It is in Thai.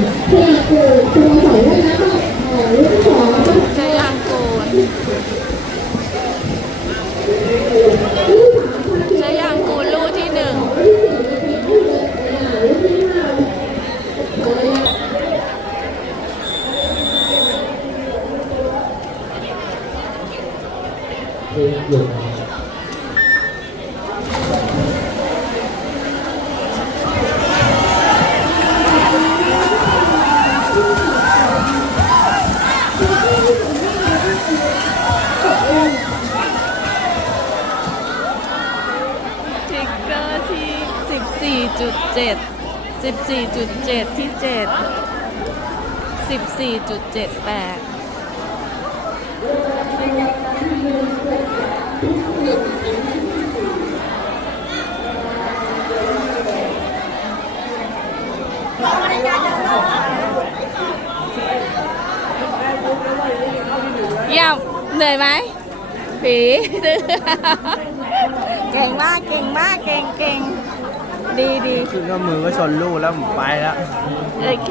ที่นาใส่ว่ายน้ำของลูกของชายังกูชายาโกนลูกที่หนึ่งหยด14.7ที่7 14.78เยี่ยมเหนื่อยไหม ผีเก่งมาก เก่งมากเก่งเก่งดีดีขึ้นก็มือก็ชนลูกแล้วผมไปแล้ว โอเค